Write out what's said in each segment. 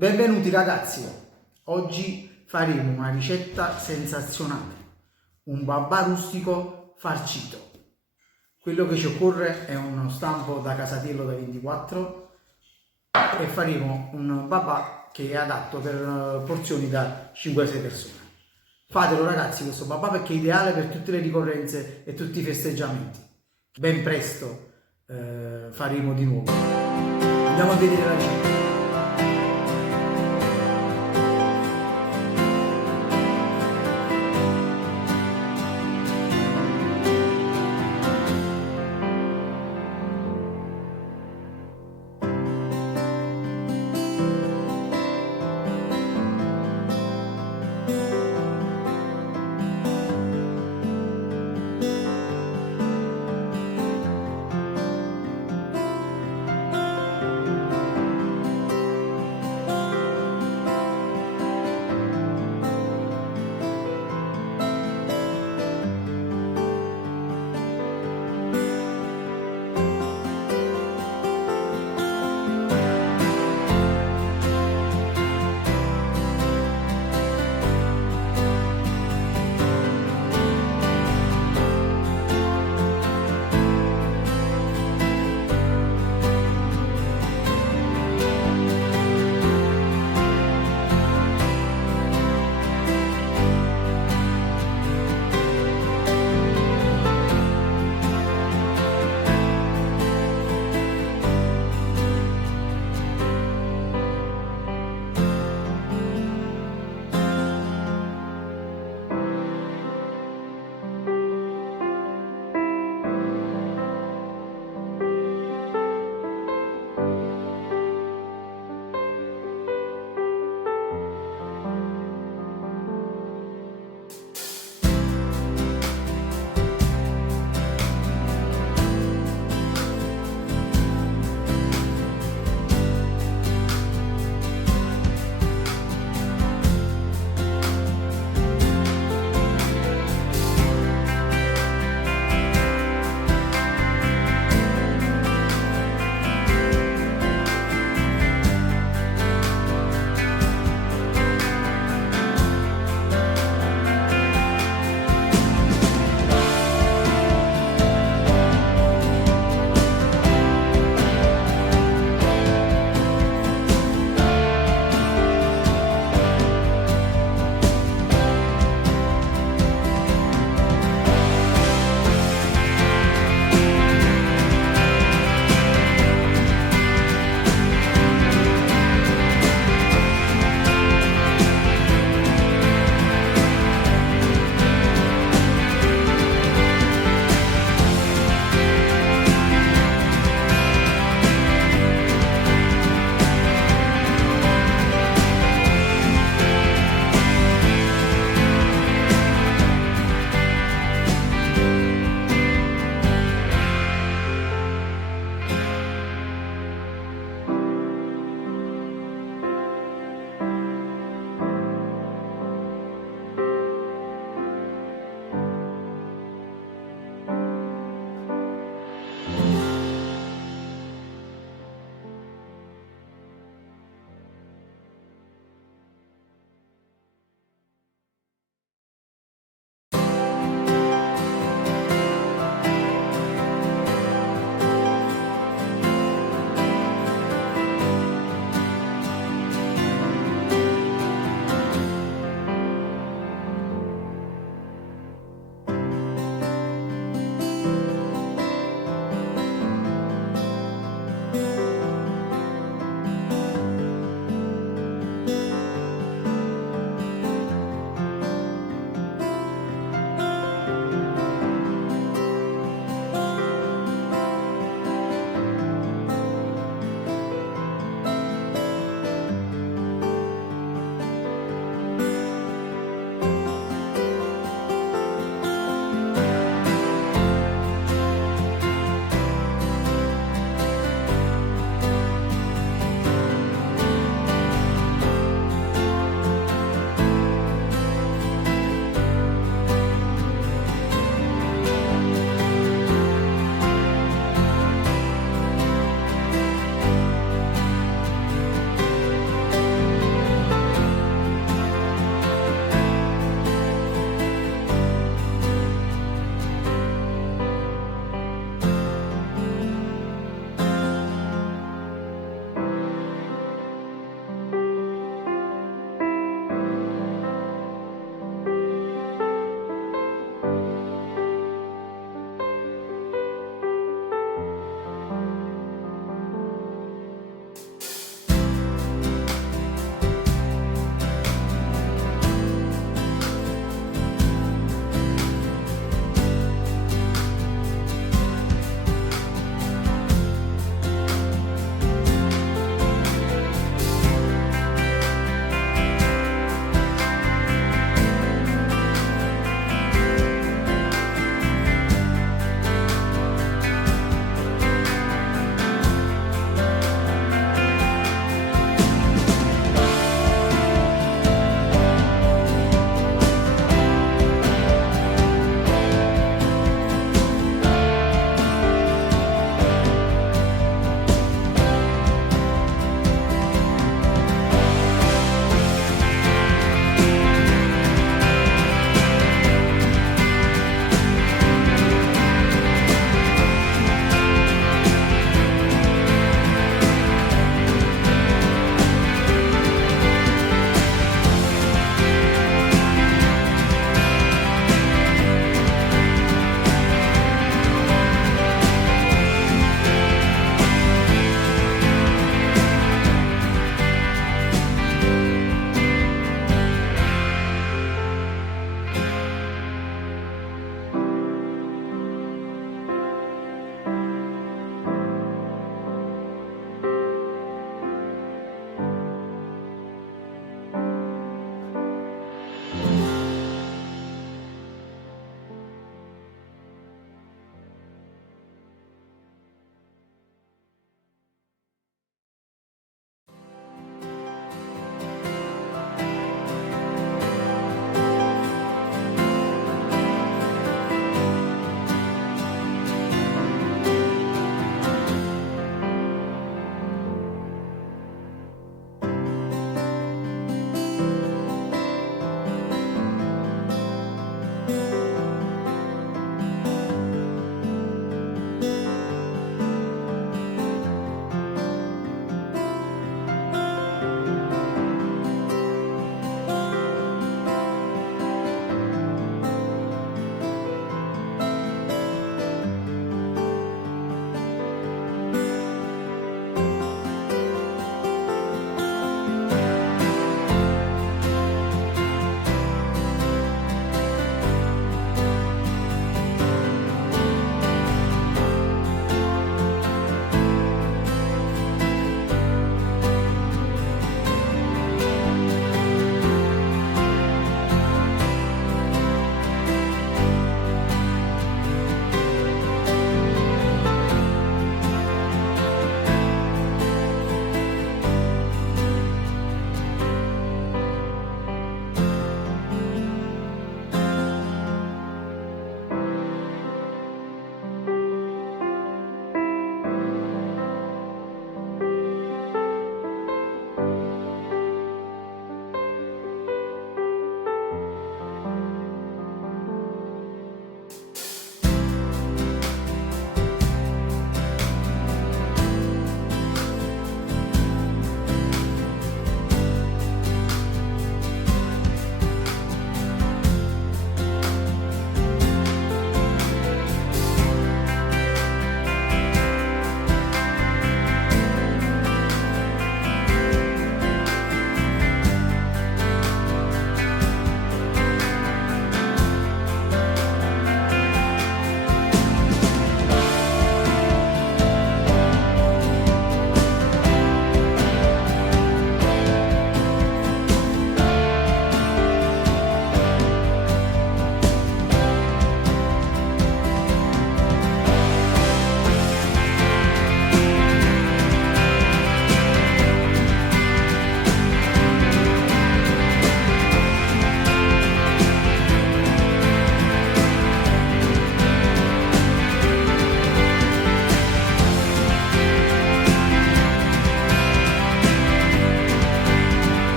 Benvenuti ragazzi, oggi faremo una ricetta sensazionale, un babà rustico farcito. Quello che ci occorre è uno stampo da Casatiello da 24 e faremo un babà che è adatto per porzioni da 5-6 persone. Fatelo ragazzi questo babà perché è ideale per tutte le ricorrenze e tutti i festeggiamenti. Ben presto faremo di nuovo. Andiamo a vedere la ricetta.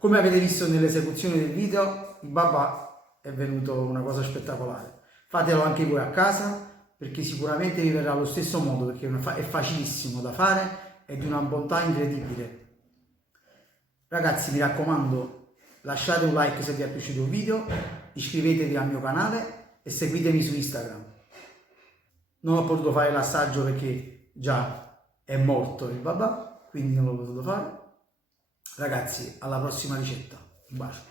come avete visto nell'esecuzione del video, il babà è venuto una cosa spettacolare. Fatelo anche voi a casa, perché sicuramente vi verrà allo stesso modo, perché è facilissimo da fare, è di una bontà incredibile. Ragazzi, mi raccomando, lasciate un like se vi è piaciuto il video, iscrivetevi al mio canale e seguitemi su Instagram. Non ho potuto fare l'assaggio perché già è morto il babà, quindi non l'ho potuto fare. Ragazzi, alla prossima ricetta. Un bacio.